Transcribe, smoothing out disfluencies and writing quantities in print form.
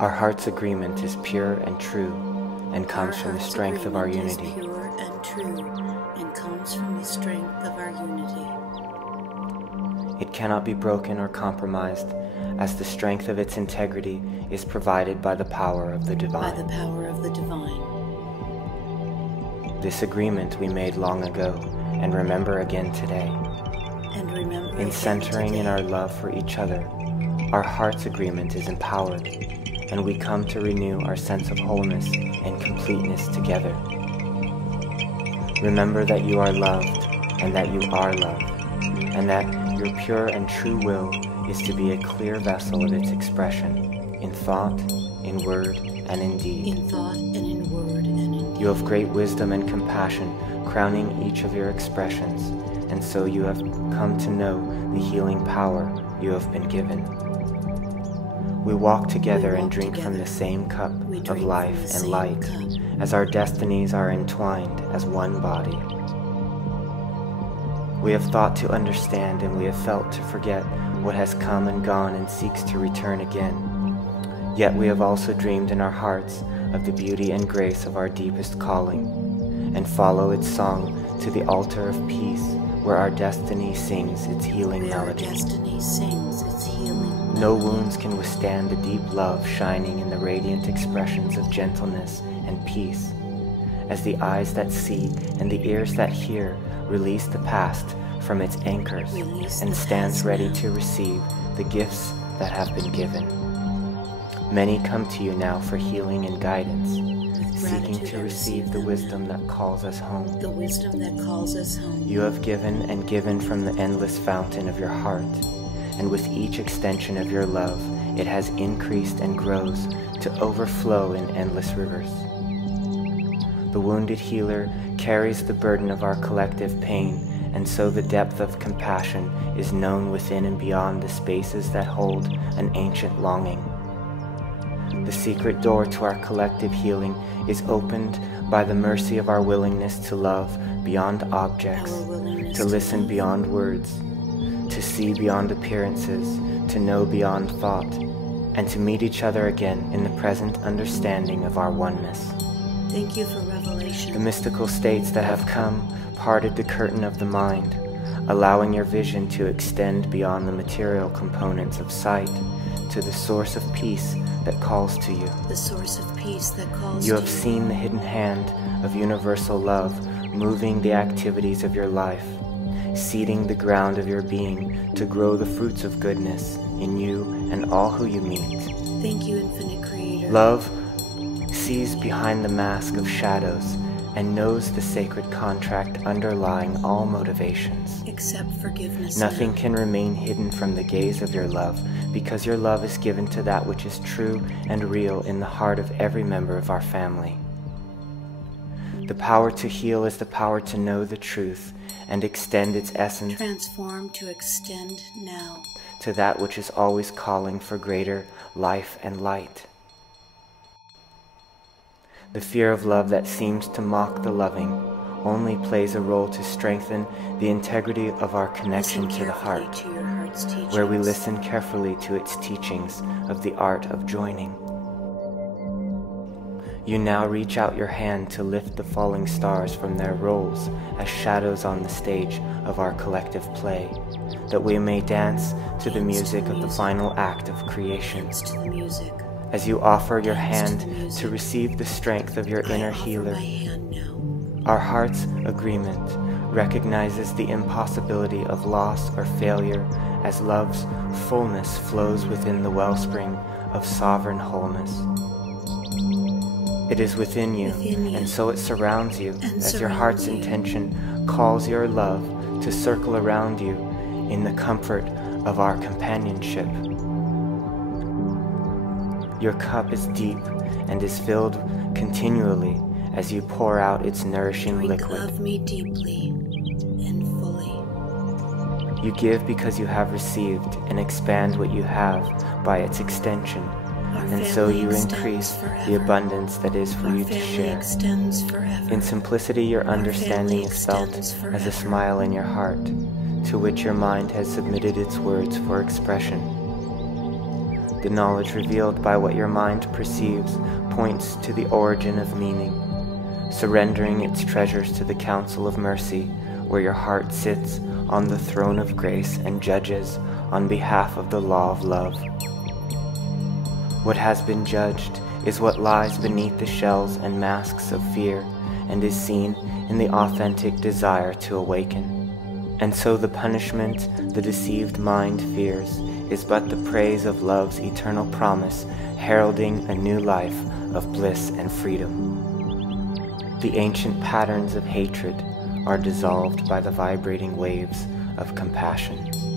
Our heart's agreement is pure and true and comes from the strength of our unity. Pure and true and comes from the strength of our unity. It cannot be broken or compromised, as the strength of its integrity is provided by the power of the divine. By the power of the divine. This agreement we made long ago and remember again today. And remember in centering in our love for each other, our heart's agreement is empowered, and we come to renew our sense of wholeness and completeness together. Remember that you are loved, and that you are love, and that your pure and true will is to be a clear vessel of its expression, in thought, in word, and in deed. In thought and in word and in deed. You have great wisdom and compassion crowning each of your expressions, and so you have come to know the healing power you have been given. We walk together and drink from the same cup of life and light, as our destinies are entwined as one body. We have thought to understand, and we have felt to forget what has come and gone and seeks to return again. Yet we have also dreamed in our hearts of the beauty and grace of our deepest calling, and follow its song to the altar of peace, where our destiny sings its healing melody. No wounds can withstand the deep love shining in the radiant expressions of gentleness and peace, as the eyes that see and the ears that hear release the past from its anchors and stands ready to receive the gifts that have been given. Many come to you now for healing and guidance, seeking to receive the wisdom that calls us home. The wisdom that calls us home. You have given and given from the endless fountain of your heart, and with each extension of your love, it has increased and grows to overflow in endless rivers. The wounded healer carries the burden of our collective pain, and so the depth of compassion is known within and beyond the spaces that hold an ancient longing. The secret door to our collective healing is opened by the mercy of our willingness to love beyond objects, to listen beyond words, to see beyond appearances, to know beyond thought, and to meet each other again in the present understanding of our oneness. Thank you for revelation. The mystical states that have come parted the curtain of the mind, allowing your vision to extend beyond the material components of sight to the source of peace that calls to you. The source of peace that calls to you. You have seen the hidden hand of universal love moving the activities of your life, seeding the ground of your being to grow the fruits of goodness in you and all who you meet. Thank you, Infinite Creator. Love sees behind the mask of shadows and knows the sacred contract underlying all motivations. Accept forgiveness. Nothing now. can remain hidden from the gaze of your love, because your love is given to that which is true and real in the heart of every member of our family. The power to heal is the power to know the truth and extend its essence. Transform to extend now. To that which is always calling for greater life and light. The fear of love that seems to mock the loving only plays a role to strengthen the integrity of our connection to the heart, where we listen carefully to its teachings of the art of joining. You now reach out your hand to lift the falling stars from their roles as shadows on the stage of our collective play, that we may dance to the music of the final act of creation. As you offer your hand to receive the strength of your inner healer, our heart's agreement recognizes the impossibility of loss or failure as love's fullness flows within the wellspring of sovereign wholeness. It is within you, and so it surrounds you as your heart's intention calls your love to circle around you in the comfort of our companionship. Your cup is deep and is filled continually as you pour out its nourishing liquid. Love me deeply and fully. You give because you have received, and expand what you have by its extension, and so you increase the abundance that is for you to share. In simplicity, your understanding is felt as a smile in your heart, to which your mind has submitted its words for expression. The knowledge revealed by what your mind perceives points to the origin of meaning, surrendering its treasures to the council of mercy, where your heart sits on the throne of grace and judges on behalf of the law of love. What has been judged is what lies beneath the shells and masks of fear, and is seen in the authentic desire to awaken. And so the punishment the deceived mind fears is but the praise of love's eternal promise, heralding a new life of bliss and freedom. The ancient patterns of hatred are dissolved by the vibrating waves of compassion.